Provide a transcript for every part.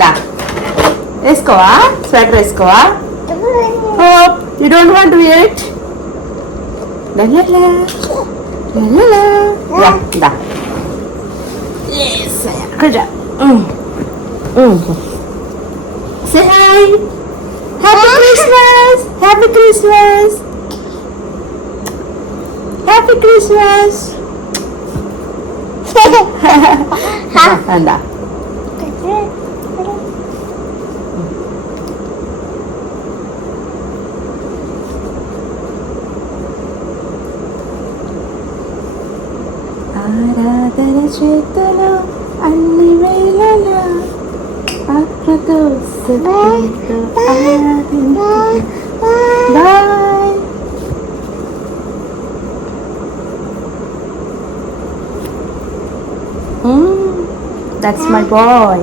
దా వేసుకోవా, స్వెటర్ వేసుకోవా? You don't want to eat? దా good job. Say hi. Happy Christmas. Happy Christmas. Happy Christmas. Anda. ఆరాధన చేతలో అన్ని వేళలా ఆత్మతో శక్తితో ఆరాధించు. Bye. That's my boy.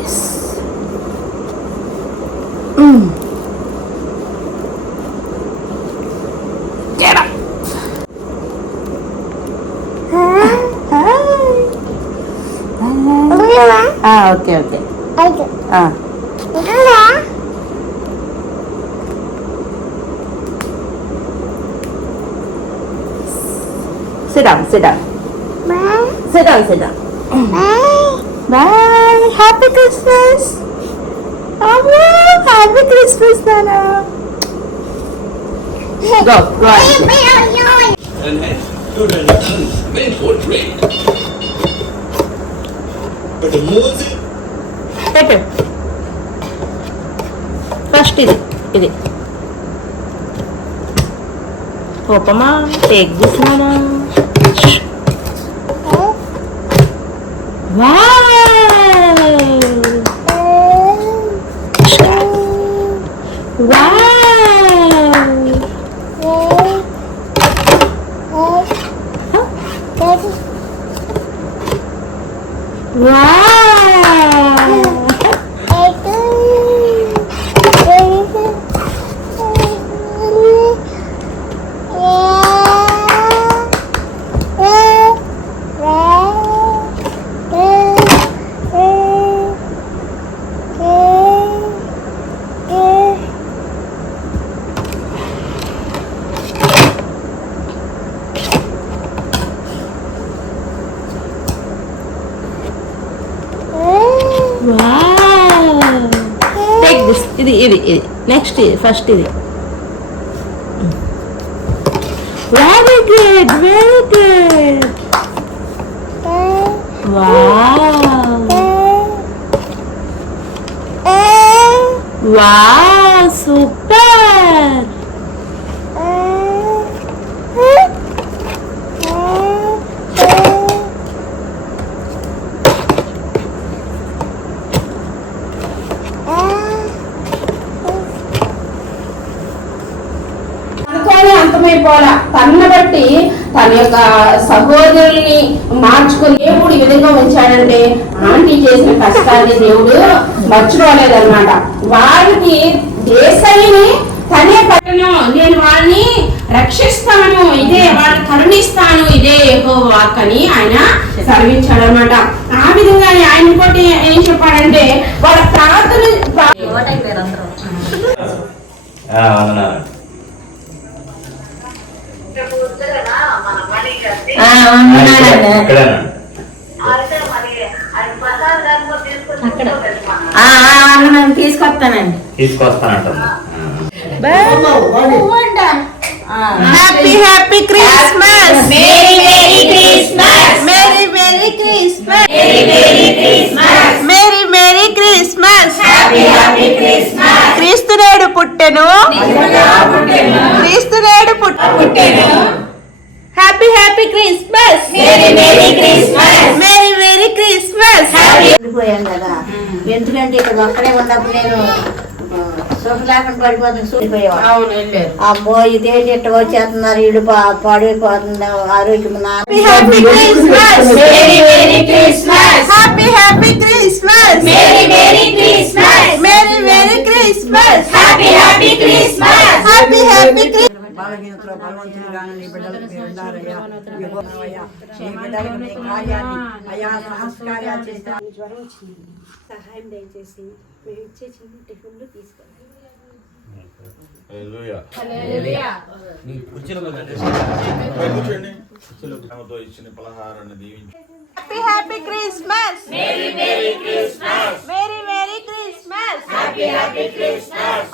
Yes. Get up. Hi. Okay. Sit down. Bye. Sit down. Bye. Happy Christmas. Oh, happy Christmas, Nana. Go ahead. And hence, good returns meant for trade. But the music. Better. First ఇది. Opama, take this, Nana. Wow. Take this. ఇది next first ఇది. Very good. Wow, super. అంతమైపోవాలా తన బట్టి తన యొక్క సహోదరుల్ని మార్చుకుని దేవుడు ఈ విధంగా ఉంచాడంటే ఆంటీ చేసిన కష్టాన్ని దేవుడు మర్చిపోలేదన్నమాట. వారికి దేశాన్ని తనే పట్టను, నేను వాళ్ళని రక్షిస్తాను, ఇదే వాళ్ళని కరుణిస్తాను, ఇదే యెహోవా వాక్ అని ఆయన సెలవిచ్చాడు అనమాట. ఆ విధంగానే ఆయన ఇంకోటి ఏం చెప్పాడంటే వాళ్ళ ప్రార్థన తీసుకొస్తానంట. Happy Christmas. Merry Christmas. క్రీస్తునేడు పుట్టెను. Happy Christmas. Merry Christmas. పోయాం కదా, ఎందుకంటే ఇక్కడ ఒక్కడే ఉన్నప్పుడు నేను సుఖ లేకుండా పడిపోతుంది, చూడిపోయేవాడు. అమ్మో ఇదేంటి ఇట్ట వచ్చేస్తున్నారు, ఇడు పాడైపోతుంది ఆరోగ్యం. బలహీనతలో బలవంతులు కానీ నీ బిడ్డలకు మీరు ఉన్నారయ్యా. యెహోవావయ్యా, నీ బిడ్డలకు నీ కార్యాన్ని అయా సహస్కార్యాలు చేసిన జ్వరం వచ్చింది, సహాయం దయచేసి మేము ఇచ్చే చిన్న టిఫిన్లు తీసుకెళ్ళండి. కూర్చోండి. ఇచ్చిన పలహారాన్ని దీవించి happy Christmas Mary merry Christmas merry merry Christmas happy happy Christmas